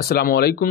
अस्सलामुअलैकुम।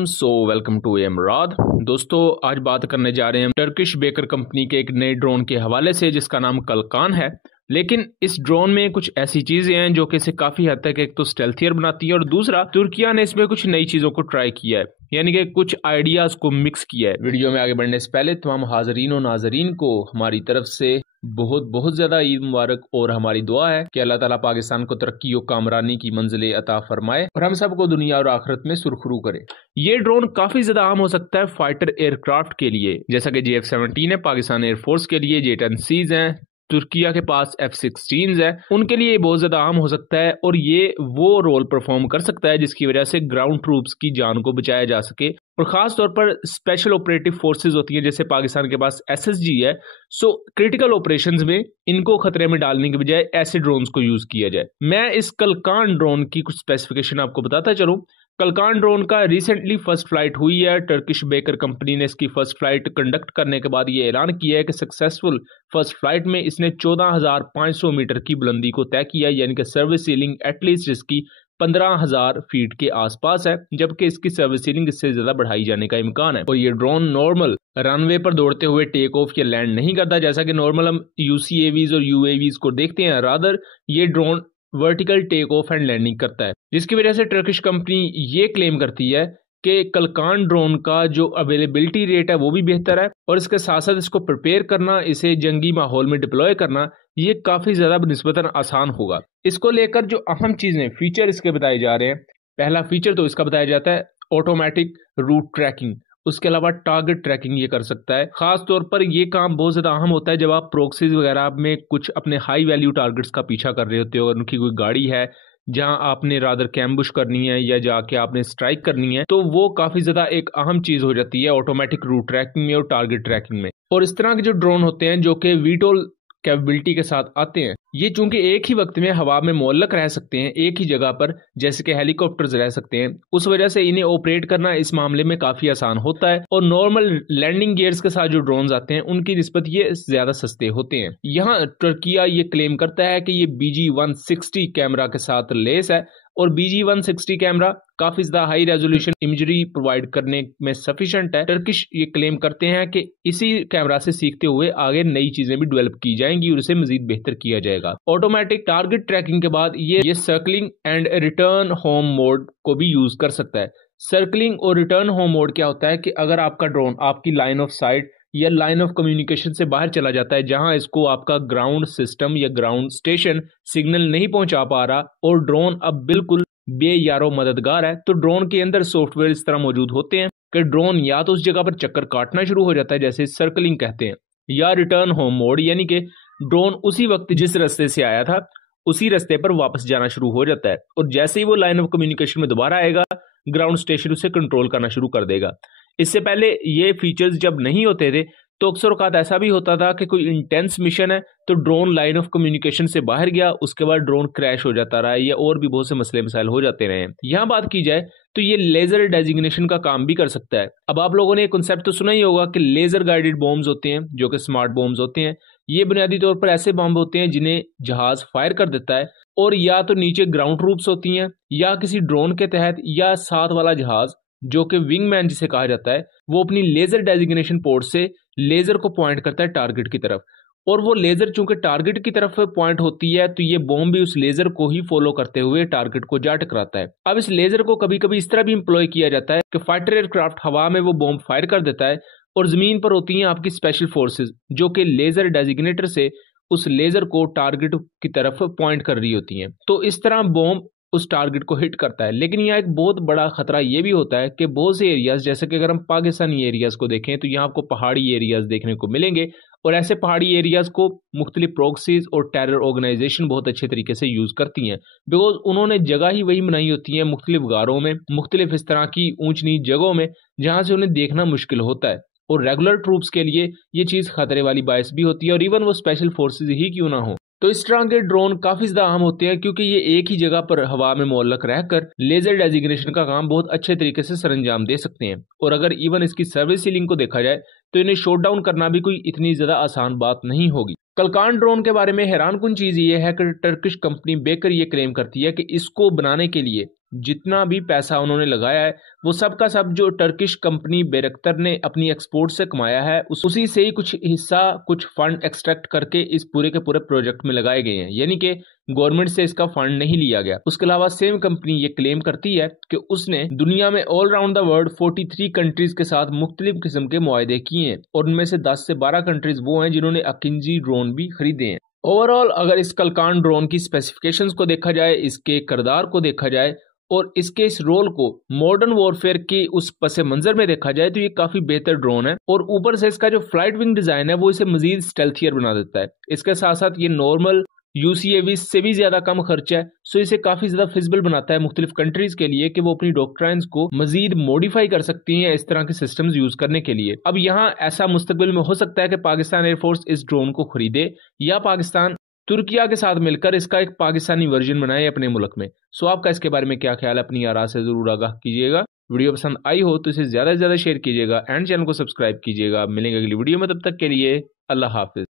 Welcome to इमराद। दोस्तों, आज बात करने जा रहे हैं टर्किश बेकर कंपनी के एक नए ड्रोन के हवाले से जिसका नाम कलकान है। लेकिन इस ड्रोन में कुछ ऐसी चीजें हैं जो कि इसे काफी हद तक एक तो स्टेल्थियर बनाती है और दूसरा तुर्किया ने इसमें कुछ नई चीजों को ट्राई किया है, यानी कि कुछ आइडियाज को मिक्स किया है। वीडियो में आगे बढ़ने से पहले तमाम हाजरीन और नाजरीन को हमारी तरफ से बहुत बहुत ज्यादा ईद मुबारक और हमारी दुआ है कि अल्लाह ताला पाकिस्तान को तरक्की और कामरानी की मंजिलें अता फरमाए और हम सबको दुनिया और आखिरत में सुरखरू करे। ये ड्रोन काफी ज्यादा अहम हो सकता है फाइटर एयरक्राफ्ट के लिए, जैसा कि JF-17 है पाकिस्तान एयरफोर्स के लिए, J-10Cs हैं, तुर्किया के पास F-16s है, उनके लिए बहुत ज्यादा अहम हो सकता है और ये वो रोल परफॉर्म कर सकता है जिसकी वजह से ग्राउंड ट्रूप्स की जान को बचाया जा सके। और खास तौर पर स्पेशल ऑपरेटिव फोर्सेस होती हैं, जैसे पाकिस्तान के पास SSG है, सो क्रिटिकल ऑपरेशंस में इनको खतरे में डालने के बजाय ऐसे ड्रोन्स को यूज किया जाए। मैं इस कलकान ड्रोन की कुछ स्पेसिफिकेशन आपको बताता चलूं। कलकान ड्रोन का रिसेंटली फर्स्ट फ्लाइट हुई है। टर्किश बेकर कंपनी ने इसकी फर्स्ट फ्लाइट कंडक्ट करने के बाद ये ऐलान किया है कि सक्सेसफुल फर्स्ट फ्लाइट में इसने 14,500 मीटर की बुलंदी को तय किया, यानी कि सर्विस सीलिंग एटलीस्ट इसकी 15,000 फीट के आसपास है, जबकि इसकी सर्विस सीलिंग इससे ज्यादा बढ़ाई जाने का इम्कान है। और ये ड्रोन नॉर्मल रनवे पर दौड़ते हुए टेक ऑफ या लैंड नहीं करता जैसा कि नॉर्मल हम UCAVs और UAVs को देखते हैं। रादर ये drone vertical take off and landing करता है, जिसकी वजह से टर्किश कंपनी ये क्लेम करती है कि कलकान ड्रोन का जो अवेलेबिलिटी रेट है वो भी बेहतर है और इसके साथ साथ इसको प्रिपेयर करना, इसे जंगी माहौल में डिप्लॉय करना, ये काफी ज्यादा निस्बतन आसान होगा। इसको लेकर जो अहम चीजें फीचर इसके बताए जा रहे हैं, पहला फीचर तो इसका बताया जाता है ऑटोमेटिक रूट ट्रैकिंग। उसके अलावा टारगेट ट्रैकिंग ये कर सकता है। खास तौर पर ये काम बहुत ज्यादा अहम होता है जब आप प्रोक्सीज वगैरह में कुछ अपने हाई वैल्यू टारगेट्स का पीछा कर रहे होते हो और उनकी कोई गाड़ी है जहां आपने रादर कैम्बुश करनी है या जाके आपने स्ट्राइक करनी है, तो वो काफी ज्यादा एक अहम चीज हो जाती है ऑटोमेटिक रूट ट्रैकिंग में और टारगेट ट्रैकिंग में। और इस तरह के जो ड्रोन होते हैं जो कि वीटोल कैपेबिलिटी के साथ आते हैं, ये चूंकि एक ही वक्त में हवा में मुअल्लक रह सकते हैं एक ही जगह पर, जैसे कि हेलीकॉप्टर्स रह सकते हैं, उस वजह से इन्हें ऑपरेट करना इस मामले में काफी आसान होता है। और नॉर्मल लैंडिंग गियर्स के साथ जो ड्रोन्स आते हैं उनकी निस्बत ये ज्यादा सस्ते होते हैं। यहाँ टर्किया ये क्लेम करता है कि ये BG-160 कैमरा के साथ लेस है और BG-160 कैमरा काफी ज्यादा हाई रेजोल्यूशन इमेजरी प्रोवाइड करने में सफिशिएंट है। टर्किश ये क्लेम करते हैं कि इसी कैमरा से सीखते हुए आगे नई चीजें भी डेवलप की जाएंगी और इसे मजीद बेहतर किया जाएगा। ऑटोमेटिक टारगेट ट्रैकिंग के बाद ये circling and return home mode को भी यूज कर सकता है। सर्कलिंग और रिटर्न होम मोड क्या होता है कि अगर आपका ड्रोन आपकी लाइन ऑफ साइट या लाइन ऑफ कम्युनिकेशन से बाहर चला जाता है, जहां इसको आपका ग्राउंड सिस्टम या ग्राउंड स्टेशन सिग्नल नहीं पहुंचा पा रहा और ड्रोन अब बिल्कुल बेयारो मददगार है, तो ड्रोन के अंदर सॉफ्टवेयर इस तरह मौजूद होते हैं कि ड्रोन या तो उस जगह पर चक्कर काटना शुरू हो जाता है, जैसे सर्कलिंग कहते हैं, या रिटर्न होम मोड, यानी कि ड्रोन उसी वक्त जिस रास्ते से आया था उसी रास्ते पर वापस जाना शुरू हो जाता है और जैसे ही वो लाइन ऑफ कम्युनिकेशन में दोबारा आएगा ग्राउंड स्टेशन उसे कंट्रोल करना शुरू कर देगा। इससे पहले ये फीचर्स जब नहीं होते थे तो अक्सर औकात ऐसा भी होता था कि कोई इंटेंस मिशन है तो ड्रोन लाइन ऑफ कम्युनिकेशन से बाहर गया, उसके बाद ड्रोन क्रैश हो जाता रहा या और भी बहुत से मसले मसाइल हो जाते रहे। यहाँ बात की जाए तो ये लेजर डेजिग्नेशन का काम भी कर सकता है। अब आप लोगों ने एक कॉन्सेप्ट तो सुना ही होगा कि लेजर गाइडेड बॉम्ब्स होते हैं जो कि स्मार्ट बॉम्ब्स होते हैं। ये बुनियादी तौर पर ऐसे बॉम्ब होते हैं जिन्हें जहाज फायर कर देता है और या तो नीचे ग्राउंड ट्रूप्स होती हैं या किसी ड्रोन के तहत या साथ वाला जहाज जो कि विंगमैन जिसे कहा जाता है, वो अपनी लेजर डेजिग्नेशन पोर्ट से लेजर को पॉइंट करता है टारगेट की तरफ और वो लेजर चूंकि टारगेट की तरफ पॉइंट होती है तो ये बॉम्ब भी उस लेजर को ही फॉलो करते हुए टारगेट को जा टकराता है। अब इस लेजर को कभी कभी इस तरह भी इंप्लॉय किया जाता है कि फाइटर एयरक्राफ्ट हवा में वो बॉम्ब फायर कर देता है और जमीन पर होती हैं आपकी स्पेशल फोर्सेज जो कि लेजर डेजिग्नेटर से उस लेजर को टारगेट की तरफ पॉइंट कर रही होती हैं, तो इस तरह बॉम्ब उस टारगेट को हिट करता है। लेकिन यहाँ एक बहुत बड़ा खतरा ये भी होता है कि बहुत से एरियाज, जैसे कि अगर हम पाकिस्तानी एरियाज को देखें तो यहाँ आपको पहाड़ी एरियाज देखने को मिलेंगे और ऐसे पहाड़ी एरियाज को मुख्तलिफ प्रॉक्सीज और टेरर ऑर्गेनाइजेशन बहुत अच्छे तरीके से यूज करती हैं, बिकॉज उन्होंने जगह ही वही बनाई होती है मुख्तलिफ गारों में, मुख्तलिफ इस तरह की ऊंच नीच जगहों में जहां से उन्हें देखना मुश्किल होता है और रेगुलर ट्रूप्स के लिए ये चीज खतरे वाली बायस भी होती है और इवन वो स्पेशल फोर्सेज ही क्यों ना हो। तो इस तरह के ड्रोन काफी ज्यादा अहम होते हैं क्योंकि ये एक ही जगह पर हवा में मुअल्लक रहकर लेजर डेजिग्नेशन का काम बहुत अच्छे तरीके से सरंजाम दे सकते हैं और अगर इवन इसकी सर्विस सीलिंग को देखा जाए तो इन्हें शॉट डाउन करना भी कोई इतनी ज्यादा आसान बात नहीं होगी। कलकान ड्रोन के बारे में हैरान कुन चीज ये है कि टर्किश कंपनी बेकर ये क्लेम करती है कि इसको बनाने के लिए जितना भी पैसा उन्होंने लगाया है वो सब का सब जो टर्किश कंपनी बैरक्टर ने अपनी एक्सपोर्ट से कमाया है उसी से ही कुछ हिस्सा, कुछ फंड एक्सट्रैक्ट करके इस पूरे के पूरे प्रोजेक्ट में लगाए गए हैं, यानी कि गवर्नमेंट से इसका फंड नहीं लिया गया। उसके अलावा सेम कंपनी ये क्लेम करती है कि उसने दुनिया में all round the world 43 countries के साथ मुख्तलिफ किस्म के मुआहदे किए हैं और उनमें से 10 से 12 कंट्रीज वो हैं जिन्होंने अकिंजी ड्रोन भी खरीदे हैं। ओवरऑल अगर इस कलकान ड्रोन की स्पेसिफिकेशंस को देखा जाए, इसके किरदार को देखा जाए और इसके इस रोल को मॉडर्न वॉरफेयर की उस पसे मंजर में देखा जाए तो ये काफी बेहतर ड्रोन है। और ऊपर से इसका जो फ्लाइट विंग डिजाइन है वो इसे मजीद स्टेल्थियर बना देता है। इसके साथ साथ ये नॉर्मल UCAV से भी ज्यादा कम खर्चा है, सो इसे काफी ज्यादा फिजिबल बनाता है मुख्तलिफ कंट्रीज के लिए कि वो अपनी डॉक्ट्राइन्स को मजीद मॉडिफाई कर सकती हैं इस तरह के सिस्टम्स यूज करने के लिए। अब यहाँ ऐसा मुस्तकबिल में हो सकता है कि पाकिस्तान एयरफोर्स इस ड्रोन को खरीदे या पाकिस्तान तुर्किया के साथ मिलकर इसका एक पाकिस्तानी वर्जन बनाए अपने मुल्क में। सो आपका इसके बारे में क्या ख्याल है, अपनी आरा से जरूर आगाह कीजिएगा। वीडियो पसंद आई हो तो इसे ज्यादा से ज्यादा शेयर कीजिएगा एंड चैनल को सब्सक्राइब कीजिएगा। मिलेंगे अगली वीडियो में, तब तक के लिए अल्लाह हाफिज।